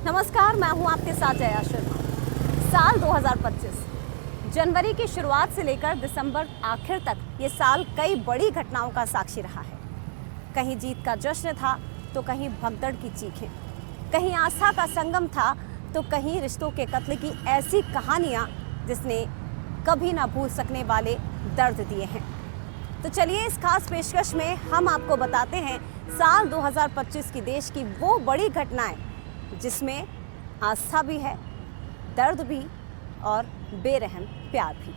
नमस्कार, मैं हूं आपके साथ जया शर्मा। साल 2025 जनवरी की शुरुआत से लेकर दिसंबर आखिर तक ये साल कई बड़ी घटनाओं का साक्षी रहा है। कहीं जीत का जश्न था तो कहीं भगदड़ की चीखें, कहीं आस्था का संगम था तो कहीं रिश्तों के कत्ल की ऐसी कहानियां जिसने कभी ना भूल सकने वाले दर्द दिए हैं। तो चलिए इस खास पेशकश में हम आपको बताते हैं साल 2025 की देश की वो बड़ी घटनाएं जिसमें आस्था भी है, दर्द भी और बेरहम प्यार भी।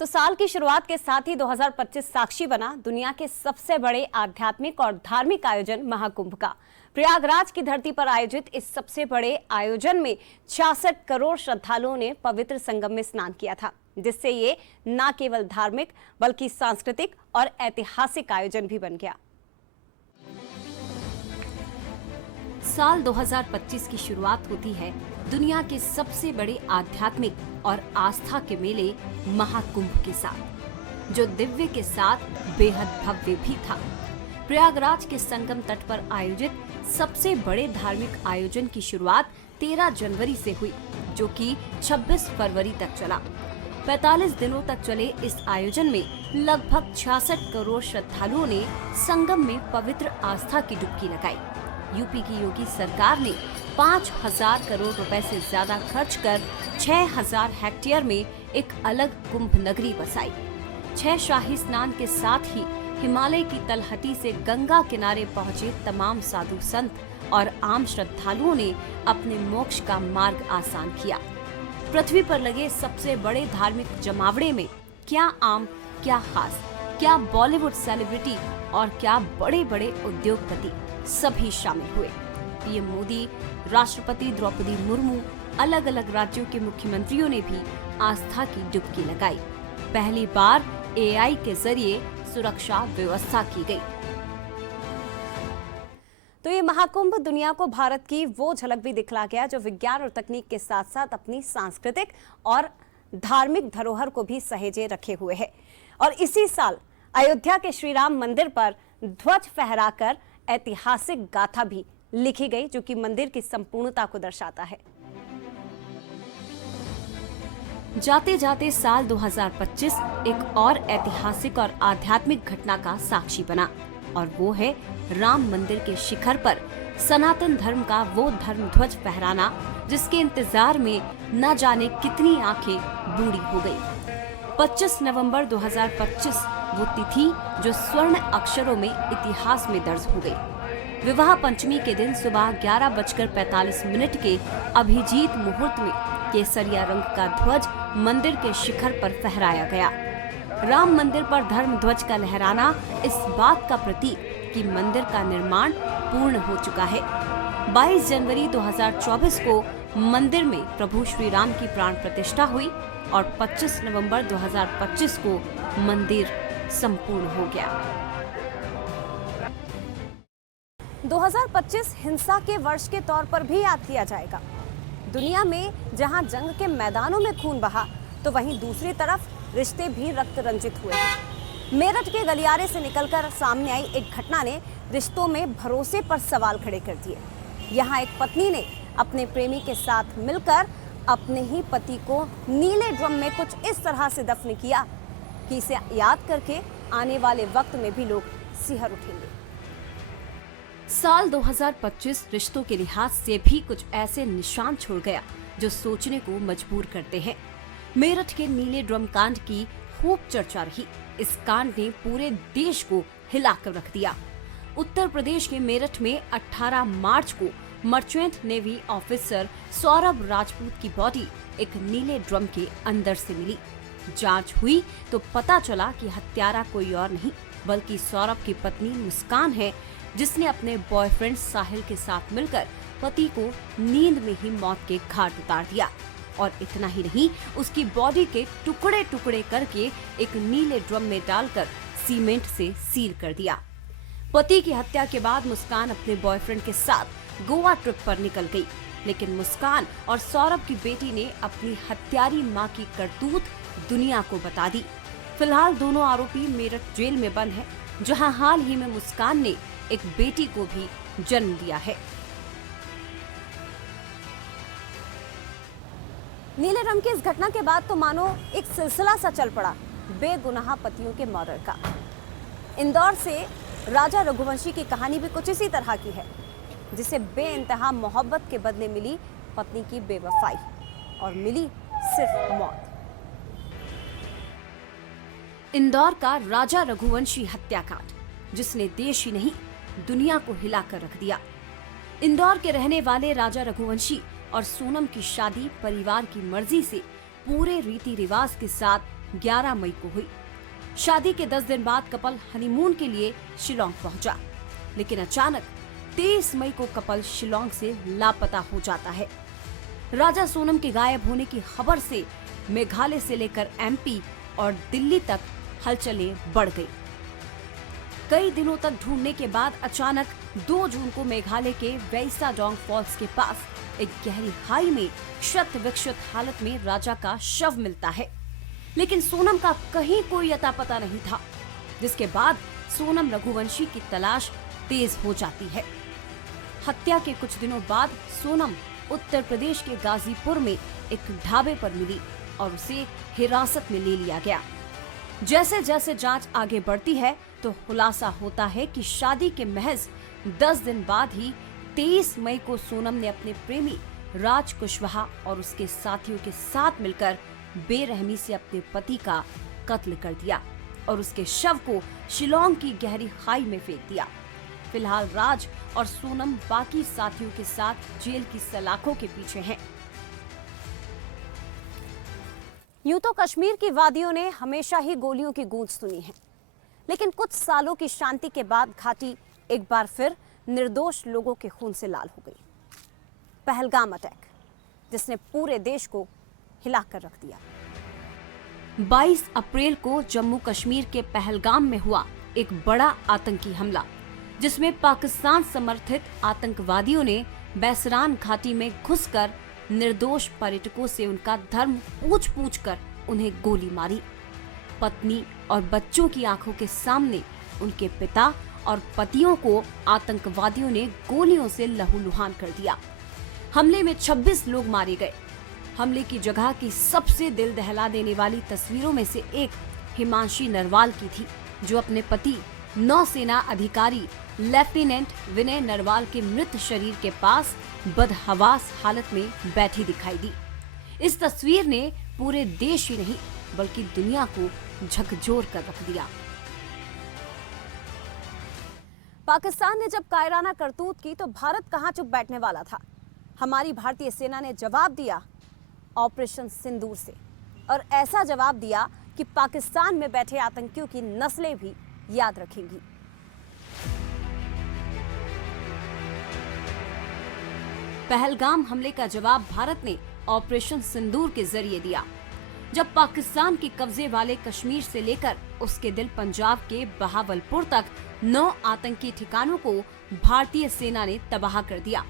तो साल की शुरुआत के साथ ही 2025 साक्षी बना दुनिया के सबसे बड़े आध्यात्मिक और धार्मिक आयोजन महाकुंभ का। प्रयागराज की धरती पर आयोजित इस सबसे बड़े आयोजन में 66 करोड़ श्रद्धालुओं ने पवित्र संगम में स्नान किया था, जिससे ये न केवल धार्मिक बल्कि सांस्कृतिक और ऐतिहासिक आयोजन भी बन गया। साल 2025 की शुरुआत होती है दुनिया के सबसे बड़े आध्यात्मिक और आस्था के मेले महाकुंभ के साथ, जो दिव्य के साथ बेहद भव्य भी था। प्रयागराज के संगम तट पर आयोजित सबसे बड़े धार्मिक आयोजन की शुरुआत 13 जनवरी से हुई, जो कि 26 फरवरी तक चला। 45 दिनों तक चले इस आयोजन में लगभग 66 करोड़ श्रद्धालुओं ने संगम में पवित्र आस्था की डुबकी लगाई। यूपी की योगी सरकार ने 5,000 करोड़ रुपए से ज्यादा खर्च कर 6,000 हेक्टेयर में एक अलग कुंभ नगरी बसाई। 6 शाही स्नान के साथ ही हिमालय की तलहटी से गंगा किनारे पहुंचे तमाम साधु संत और आम श्रद्धालुओं ने अपने मोक्ष का मार्ग आसान किया। पृथ्वी पर लगे सबसे बड़े धार्मिक जमावड़े में क्या आम, क्या खास, क्या बॉलीवुड सेलिब्रिटी और क्या बड़े बड़े उद्योगपति सभी शामिल हुए। पीएम मोदी, राष्ट्रपति द्रौपदी मुर्मू, अलग अलग राज्यों के मुख्यमंत्रियों ने भी आस्था की डुबकी लगाई। पहली बार एआई के जरिए सुरक्षा व्यवस्था की गई। तो ये महाकुंभ दुनिया को भारत की वो झलक भी दिखला गया जो विज्ञान और तकनीक के साथ साथ अपनी सांस्कृतिक और धार्मिक धरोहर को भी सहेजे रखे हुए है। और इसी साल अयोध्या के श्री राम मंदिर पर ध्वज फहराकर ऐतिहासिक गाथा भी लिखी गई, जो कि मंदिर की संपूर्णता को दर्शाता है। जाते जाते साल 2025 एक और ऐतिहासिक और आध्यात्मिक घटना का साक्षी बना, और वो है राम मंदिर के शिखर पर सनातन धर्म का वो धर्म ध्वज फहराना जिसके इंतजार में न जाने कितनी आंखें बूढ़ी हो गई। 25 नवंबर 2025 वो तिथि जो स्वर्ण अक्षरों में इतिहास में दर्ज हो गई। विवाह पंचमी के दिन सुबह 11:45 के अभिजीत मुहूर्त में केसरिया रंग का ध्वज मंदिर के शिखर पर फहराया गया। राम मंदिर पर धर्म ध्वज का लहराना इस बात का प्रतीक कि मंदिर का निर्माण पूर्ण हो चुका है। 22 जनवरी 2024 को मंदिर में प्रभु श्री राम की प्राण प्रतिष्ठा हुई और 25 नवंबर 2025 को मंदिर संपूर्ण हो गया। 2025 हिंसा के वर्ष के तौर पर भी याद किया जाएगा। दुनिया में जहां जंग के मैदानों में खून बहा, तो वहीं दूसरी तरफ रिश्ते भी रक्त रंजित हुए हैं। मेरठ के गलियारे से निकलकर सामने आई एक घटना ने रिश्तों में भरोसे पर सवाल खड़े कर दिए। यहाँ एक पत्नी ने अपने प्रेमी के साथ मिलकर अपने ही पति को नीले ड्रम में कुछ इस तरह से दफन किया कि इसे याद करके आने वाले वक्त में भी लोग सिहर उठेंगे। साल 2025 रिश्तों के लिहाज से भी कुछ ऐसे निशान छोड़ गया जो सोचने को मजबूर करते हैं। मेरठ के नीले ड्रम कांड की खूब चर्चा रही। इस कांड ने पूरे देश को हिलाकर रख दिया। उत्तर प्रदेश के मेरठ में 18 मार्च को merchant navy officer Saurabh Rajput की बॉडी एक नीले ड्रम के अंदर से मिली। जांच हुई तो पता चला कि हत्यारा कोई और नहीं बल्कि सौरभ की पत्नी मुस्कान है, जिसने अपने बॉयफ्रेंड साहिल के साथ मिलकर पति को नींद में ही मौत के घाट उतार दिया। और इतना ही नहीं, उसकी बॉडी के टुकड़े टुकड़े करके एक नीले ड्रम में डालकर सीमेंट से सील कर दिया। पति की हत्या के बाद मुस्कान अपने बॉयफ्रेंड के साथ गोवा ट्रिप पर निकल गई। लेकिन मुस्कान और सौरभ की बेटी ने अपनी हत्यारी मां की करतूत दुनिया को बता दी। फिलहाल दोनों आरोपी मेरठ जेल में बंद हैं, जहां हाल ही में मुस्कान ने एक बेटी को भी जन्म दिया है। नीले रंग की इस घटना के बाद तो मानो एक सिलसिला सा चल पड़ा बेगुनाह पतियों के मर्डर का। इंदौर से राजा रघुवंशी की कहानी भी कुछ इसी तरह की है, जिसे बेइंतहा मोहब्बत के बदले मिली पत्नी की बेवफाई और मिली सिर्फ मौत। इंदौर का राजा रघुवंशी हत्याकांड, जिसने देश ही नहीं दुनिया को हिलाकर रख दिया। इंदौर के रहने वाले राजा रघुवंशी और सोनम की शादी परिवार की मर्जी से पूरे रीति रिवाज के साथ 11 मई को हुई। शादी के 10 दिन बाद कपल हनीमून के लिए शिलोंग पहुंचा, लेकिन अचानक 23 मई को कपल शिलोंग से लापता हो जाता है। राजा सोनम के गायब होने की खबर से मेघालय से लेकर एमपी और दिल्ली तक हलचलें बढ़ गई। कई दिनों तक ढूंढने के बाद अचानक 2 जून को मेघालय के वेइसा डोंग फॉल्स के पास एक गहरी खाई में क्षत विक्षत हालत में राजा का शव मिलता है, लेकिन सोनम का कहीं कोई अता पता नहीं था, जिसके बाद सोनम रघुवंशी की तलाश तेज हो जाती है। हत्या के कुछ दिनों बाद सोनम उत्तर प्रदेश के गाजीपुर में एक ढाबे पर मिली और उसे हिरासत में ले लिया गया। जैसे जैसे जांच आगे बढ़ती है तो खुलासा होता है कि शादी के महज 10 दिन बाद ही 23 मई को सोनम ने अपने प्रेमी राज कुशवाहा और उसके साथियों के साथ मिलकर बेरहमी से अपने पति का कत्ल कर दिया और उसके शव को शिलोंग की गहरी खाई में फेंक दिया। फिलहाल राज और सोनम बाकी साथियों के साथ जेल की सलाखों के पीछे हैं। यूं तो कश्मीर की वादियों ने हमेशा ही गोलियों की गूंज सुनी है, लेकिन कुछ सालों की शांति के बाद घाटी एक बार फिर निर्दोष लोगों के खून से लाल हो गई। पहलगाम अटैक, जिसने पूरे देश को हिलाकर रख दिया। 22 अप्रैल को जम्मू कश्मीर के पहलगाम में हुआ एक बड़ा आतंकी हमला, जिसमें पाकिस्तान समर्थित आतंकवादियों ने बैसरान घाटी में घुसकर निर्दोष पर्यटकों से उनका धर्म पूछ कर उन्हें गोली मारी। पत्नी और बच्चों की आंखों के सामने उनके पिता और पतियों को आतंकवादियों ने गोलियों से लहूलुहान कर दिया। हमले में 26 लोग मारे गए। हमले की जगह की सबसे दिल दहला देने वाली तस्वीरों में से एक हिमांशी नरवाल की थी, जो अपने पति नौसेना अधिकारी लेफ्टिनेंट विनय नरवाल के मृत शरीर के पास बदहवास हालत में बैठी दिखाई दी। इस तस्वीर ने पूरे देश ही नहीं बल्कि दुनिया को झकझोर कर रख दिया। पाकिस्तान ने जब कायराना करतूत की तो भारत कहां चुप बैठने वाला था। हमारी भारतीय सेना ने जवाब दिया ऑपरेशन सिंदूर से, और ऐसा जवाब दिया कि पाकिस्तान में बैठे आतंकियों की नस्लें भी याद रखेंगी। पहलगाम हमले का जवाब भारत ने ऑपरेशन सिंदूर के जरिए दिया, जब पाकिस्तान के कब्जे वाले कश्मीर से लेकर उसके दिल पंजाब के बहावलपुर तक 9 आतंकी ठिकानों को भारतीय सेना ने तबाह कर दिया।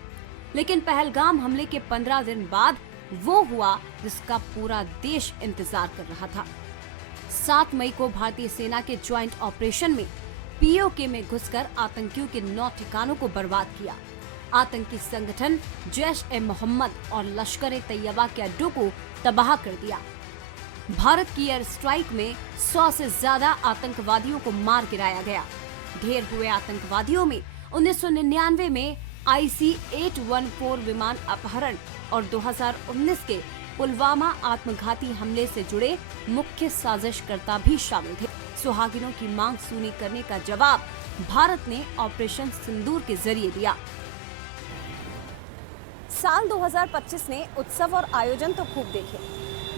लेकिन पहलगाम हमले के 15 दिन बाद वो हुआ जिसका पूरा देश इंतजार कर रहा था। 7 मई को भारतीय सेना के ज्वाइंट ऑपरेशन में पीओके में घुसकर आतंकियों के 9 ठिकानों को बर्बाद किया। आतंकी संगठन जैश-ए-मोहम्मद और लश्कर-ए-तैयबा के अड्डों को तबाह कर दिया। भारत की एयर स्ट्राइक में 100 से ज्यादा आतंकवादियों को मार गिराया गया। ढेर हुए आतंकवादियों में 1999 में IC-814 विमान अपहरण और 2019 के पुलवामा आत्मघाती हमले से जुड़े मुख्य साजिशकर्ता भी शामिल थे। सुहागिनों की मांग सुनी करने का जवाब भारत ने ऑपरेशन सिंदूर के जरिए दिया। साल 2025 ने उत्सव और आयोजन तो खूब देखे,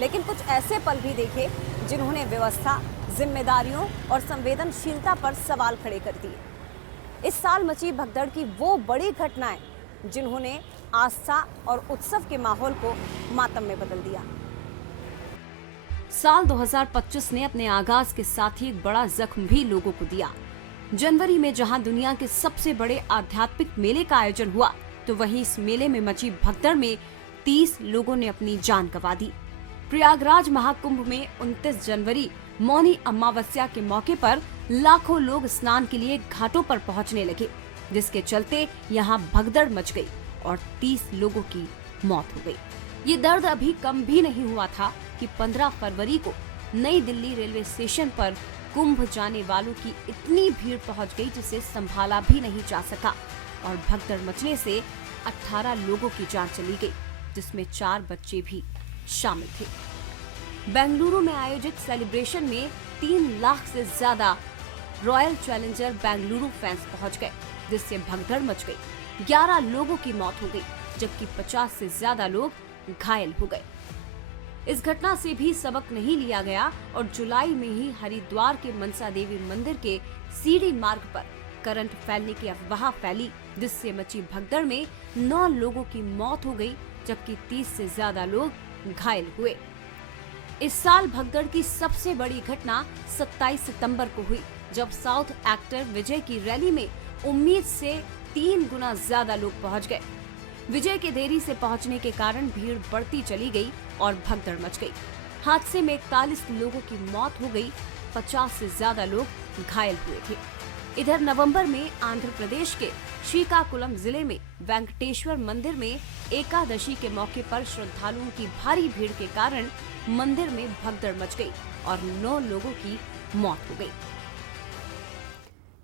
लेकिन कुछ ऐसे पल भी देखे जिन्होंने व्यवस्था, जिम्मेदारियों और संवेदनशीलता पर सवाल खड़े कर दिए। इस साल मची भगदड़ की वो बड़ी घटनाएं जिन्होंने आस्था और उत्सव के माहौल को मातम में बदल दिया। साल 2025 ने अपने आगाज के साथ ही एक बड़ा जख्म भी लोगों को दिया। जनवरी में जहां दुनिया के सबसे बड़े आध्यात्मिक मेले का आयोजन हुआ, तो वहीं इस मेले में मची भगदड़ में 30 लोगों ने अपनी जान गंवा दी। प्रयागराज महाकुंभ में 29 जनवरी मौनी अमावस्या के मौके पर लाखों लोग स्नान के लिए घाटों पर पहुंचने लगे, जिसके चलते यहां भगदड़ मच गई और 30 लोगों की मौत हो गई। ये दर्द अभी कम भी नहीं हुआ था कि 15 फरवरी को नई दिल्ली रेलवे स्टेशन पर कुंभ जाने वालों की इतनी भीड़ पहुंच गई जिसे संभाला भी नहीं जा सका और भगदड़ मचने से 18 लोगों की जान चली गई, जिसमें 4 बच्चे भी शामिल थे। बेंगलुरु में आयोजित सेलिब्रेशन में 3 लाख से ज्यादा रॉयल चैलेंजर बेंगलुरु फैंस पहुंच गए, जिससे भगदड़ मच गई। 11 लोगों की मौत हो गई, जबकि 50 से ज्यादा लोग घायल हो गए। इस घटना से भी सबक नहीं लिया गया और जुलाई में ही हरिद्वार के मनसा देवी मंदिर के सीढ़ी मार्ग पर करंट फैलने की अफवाह फैली, जिससे मची भगदड़ में 9 लोगों की मौत हो गई, जबकि 30 से ज्यादा लोग घायल हुए। इस साल भगदड़ की सबसे बड़ी घटना 27 सितंबर को हुई, जब साउथ एक्टर विजय की रैली में उम्मीद से 3 गुना ज्यादा लोग पहुंच गए। विजय के देरी से पहुंचने के कारण भीड़ बढ़ती चली गई और भगदड़ मच गई। हादसे में 41 लोगों की मौत हो गई, 50 से ज्यादा लोग घायल हुए थे। इधर नवंबर में आंध्र प्रदेश के श्रीकाकुलम जिले में वेंकटेश्वर मंदिर में एकादशी के मौके पर श्रद्धालुओं की भारी भीड़ के कारण मंदिर में भगदड़ मच गई और 9 लोगों की मौत हो गई।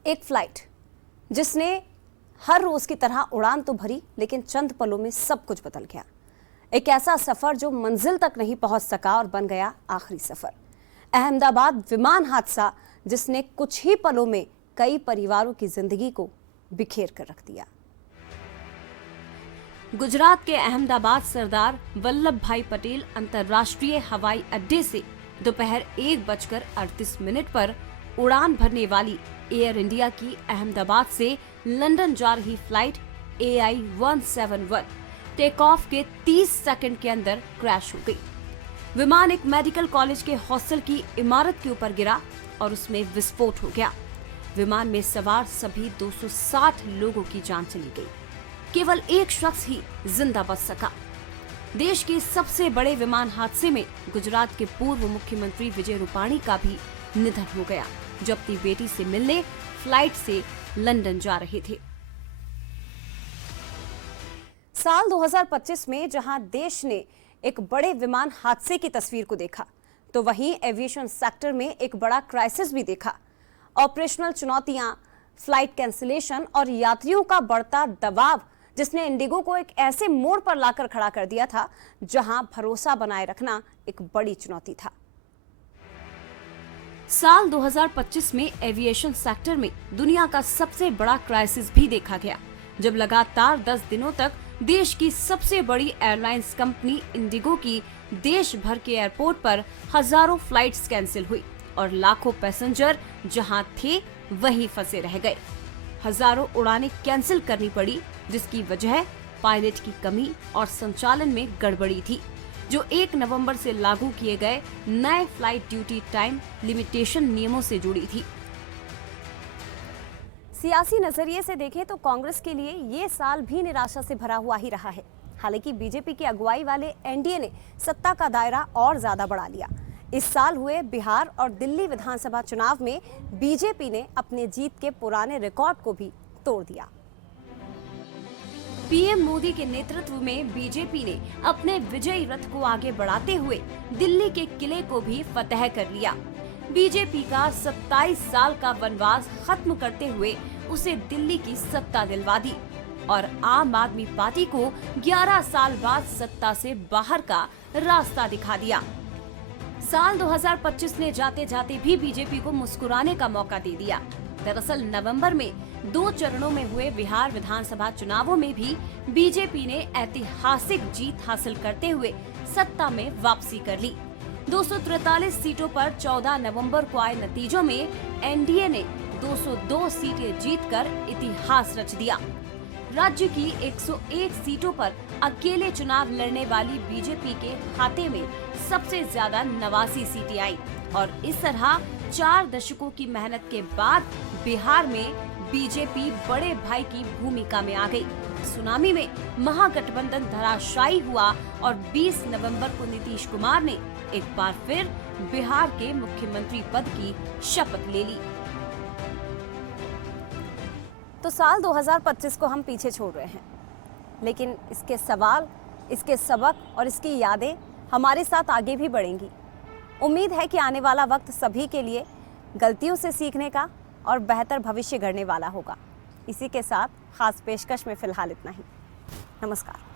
एक फ्लाइट जिसने हर रोज की तरह उड़ान तो भरी, लेकिन चंद पलों में सब कुछ बदल गया। एक ऐसा सफर जो मंजिल तक नहीं पहुंच सका और बन गया आखिरी सफर। अहमदाबाद विमान हादसा जिसने कुछ ही पलों में कई परिवारों की जिंदगी को बिखेर कर रख दिया। गुजरात के अहमदाबाद सरदार वल्लभ भाई पटेल अंतर्राष्ट्रीय हवाई अड्डे से दोपहर 1:38 पर उड़ान भरने वाली एयर इंडिया की अहमदाबाद से लंदन जा रही फ्लाइट AI 171 टेक ऑफ के 30 सेकंड के अंदर क्रैश हो गई। विमान एक मेडिकल कॉलेज के हॉस्टल की इमारत के ऊपर गिरा और उसमें विस्फोट हो गया। विमान में सवार सभी 260 लोगों की जान चली गई। केवल एक शख्स ही जिंदा बच सका। देश के सबसे बड़े विमान हादसे में गुजरात के पूर्व मुख्यमंत्री विजय रूपाणी का भी निधन हो गया, जब अपनी बेटी से मिलने फ्लाइट से लंदन जा रहे थे। साल 2025 में जहां देश ने एक बड़े विमान हादसे की तस्वीर को देखा, तो वहीं एविएशन सेक्टर में एक बड़ा क्राइसिस भी देखा। ऑपरेशनल चुनौतियां, फ्लाइट कैंसिलेशन और यात्रियों का बढ़ता दबाव, जिसने इंडिगो को एक ऐसे मोड़ पर लाकर खड़ा कर दिया था जहां भरोसा बनाए रखना एक बड़ी चुनौती था। साल 2025 में एविएशन सेक्टर में दुनिया का सबसे बड़ा क्राइसिस भी देखा गया, जब लगातार 10 दिनों तक देश की सबसे बड़ी एयरलाइंस कंपनी इंडिगो की देश भर के एयरपोर्ट पर हजारों फ्लाइट्स कैंसिल हुई और लाखों पैसेंजर जहां थे वहीं फंसे रह गए। हजारों उड़ानें कैंसिल करनी पड़ी, जिसकी वजह पायलट की कमी और संचालन में गड़बड़ी थी, जो 1 नवंबर से लागू किए गए नए फ्लाइट ड्यूटी टाइम लिमिटेशन नियमों से जुड़ी थी। सियासी नजरिए से देखें तो कांग्रेस के लिए ये साल भी निराशा से भरा हुआ ही रहा है। हालांकि बीजेपी की अगुवाई वाले एनडीए ने सत्ता का दायरा और ज्यादा बढ़ा लिया। इस साल हुए बिहार और दिल्ली विधानसभा चुनाव में बीजेपी ने अपने जीत के पुराने रिकॉर्ड को भी तोड़ दिया। पीएम मोदी के नेतृत्व में बीजेपी ने अपने विजयी रथ को आगे बढ़ाते हुए दिल्ली के किले को भी फतह कर लिया। बीजेपी का 27 साल का वनवास खत्म करते हुए उसे दिल्ली की सत्ता दिलवा दी और आम आदमी पार्टी को 11 साल बाद सत्ता से बाहर का रास्ता दिखा दिया। साल 2025 ने जाते जाते भी बीजेपी को मुस्कुराने का मौका दे दिया। दरअसल नवंबर में 2 चरणों में हुए बिहार विधानसभा चुनावों में भी बीजेपी ने ऐतिहासिक जीत हासिल करते हुए सत्ता में वापसी कर ली। 243 सीटों पर 14 नवंबर को आए नतीजों में एनडीए ने 202 सीटें जीतकर इतिहास रच दिया। राज्य की 101 सीटों पर अकेले चुनाव लड़ने वाली बीजेपी के खाते में सबसे ज्यादा 89 सीटें आई और इस तरह 4 दशकों की मेहनत के बाद बिहार में बीजेपी बड़े भाई की भूमिका में आ गई। सुनामी में महागठबंधन धराशायी हुआ और 20 नवंबर को नीतीश कुमार ने एक बार फिर बिहार के मुख्यमंत्री पद की शपथ ले ली। तो साल 2025 को हम पीछे छोड़ रहे हैं, लेकिन इसके सवाल, इसके सबक और इसकी यादें हमारे साथ आगे भी बढ़ेंगी। उम्मीद है कि आने वाला वक्त सभी के लिए गलतियों से सीखने का और बेहतर भविष्य गढ़ने वाला होगा। इसी के साथ खास पेशकश में फिलहाल इतना ही। नमस्कार।